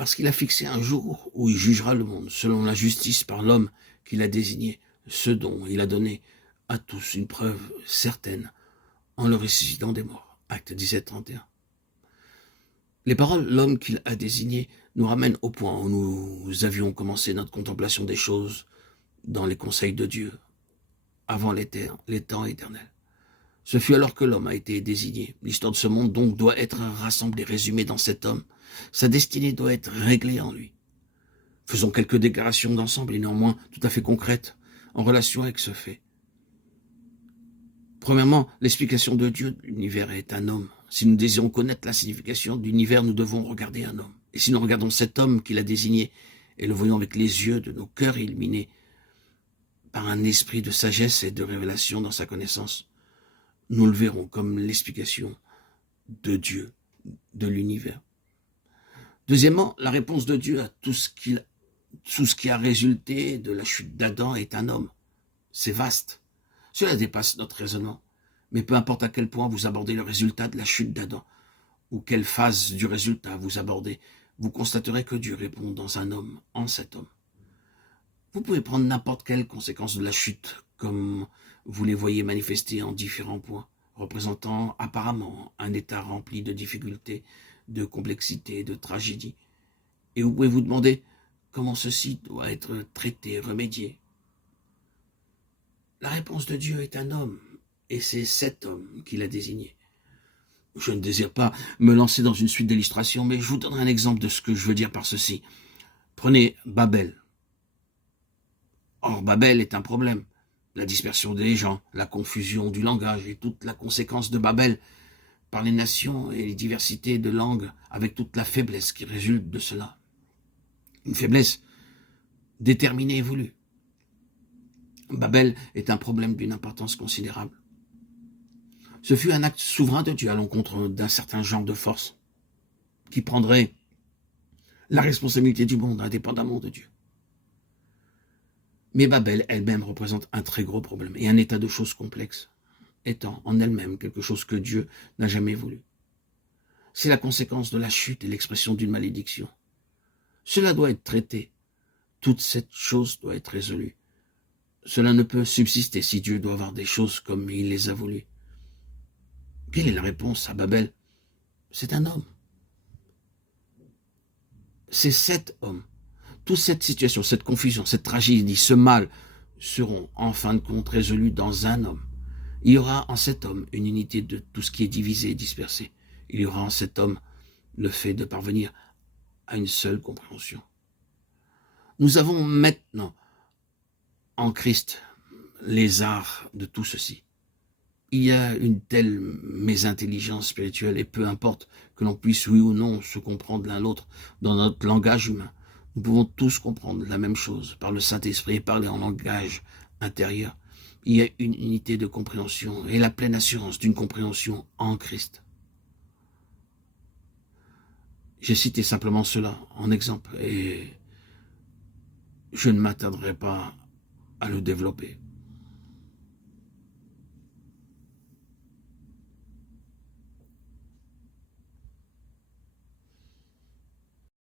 parce qu'il a fixé un jour où il jugera le monde, selon la justice par l'homme qu'il a désigné, ce dont il a donné à tous une preuve certaine en le ressuscitant des morts. Acte 17, 31. Les paroles « l'homme qu'il a désigné » nous ramènent au point où nous avions commencé notre contemplation des choses dans les conseils de Dieu, avant les temps éternels. Ce fut alors que l'homme a été désigné. L'histoire de ce monde donc doit être rassemblée, résumée dans cet homme. Sa destinée doit être réglée en lui. Faisons quelques déclarations d'ensemble et néanmoins tout à fait concrètes en relation avec ce fait. Premièrement, l'explication de Dieu de l'univers est un homme. Si nous désirons connaître la signification de l'univers, nous devons regarder un homme. Et si nous regardons cet homme qu'il a désigné et le voyons avec les yeux de nos cœurs illuminés par un esprit de sagesse et de révélation dans sa connaissance, nous le verrons comme l'explication de Dieu, de l'univers. Deuxièmement, la réponse de Dieu à tout ce qui a résulté de la chute d'Adam est un homme. C'est vaste. Cela dépasse notre raisonnement. Mais peu importe à quel point vous abordez le résultat de la chute d'Adam, ou quelle phase du résultat vous abordez, vous constaterez que Dieu répond dans un homme, en cet homme. Vous pouvez prendre n'importe quelle conséquence de la chute, comme vous les voyez manifester en différents points, représentant apparemment un état rempli de difficultés, de complexité, de tragédie. Et vous pouvez vous demander comment ceci doit être traité, remédié. La réponse de Dieu est un homme, et c'est cet homme qu'il a désigné. Je ne désire pas me lancer dans une suite d'illustrations, mais je vous donnerai un exemple de ce que je veux dire par ceci. Prenez Babel. Or, Babel est un problème. La dispersion des gens, la confusion du langage et toute la conséquence de Babel par les nations et les diversités de langues avec toute la faiblesse qui résulte de cela. Une faiblesse déterminée et voulue. Babel est un problème d'une importance considérable. Ce fut un acte souverain de Dieu à l'encontre d'un certain genre de force qui prendrait la responsabilité du monde indépendamment de Dieu. Mais Babel elle-même représente un très gros problème et un état de choses complexes, étant en elle-même quelque chose que Dieu n'a jamais voulu. C'est la conséquence de la chute et l'expression d'une malédiction. Cela doit être traité. Toute cette chose doit être résolue. Cela ne peut subsister si Dieu doit avoir des choses comme il les a voulues. Quelle est la réponse à Babel? C'est un homme. C'est cet homme. Toute cette situation, cette confusion, cette tragédie, ce mal seront en fin de compte résolus dans un homme. Il y aura en cet homme une unité de tout ce qui est divisé et dispersé. Il y aura en cet homme le fait de parvenir à une seule compréhension. Nous avons maintenant en Christ les arts de tout ceci. Il y a une telle mésintelligence spirituelle et peu importe que l'on puisse oui ou non se comprendre l'un l'autre dans notre langage humain. Nous pouvons tous comprendre la même chose par le Saint-Esprit et parler en langage intérieur. Il y a une unité de compréhension et la pleine assurance d'une compréhension en Christ. J'ai cité simplement cela en exemple et je ne m'attarderai pas à le développer.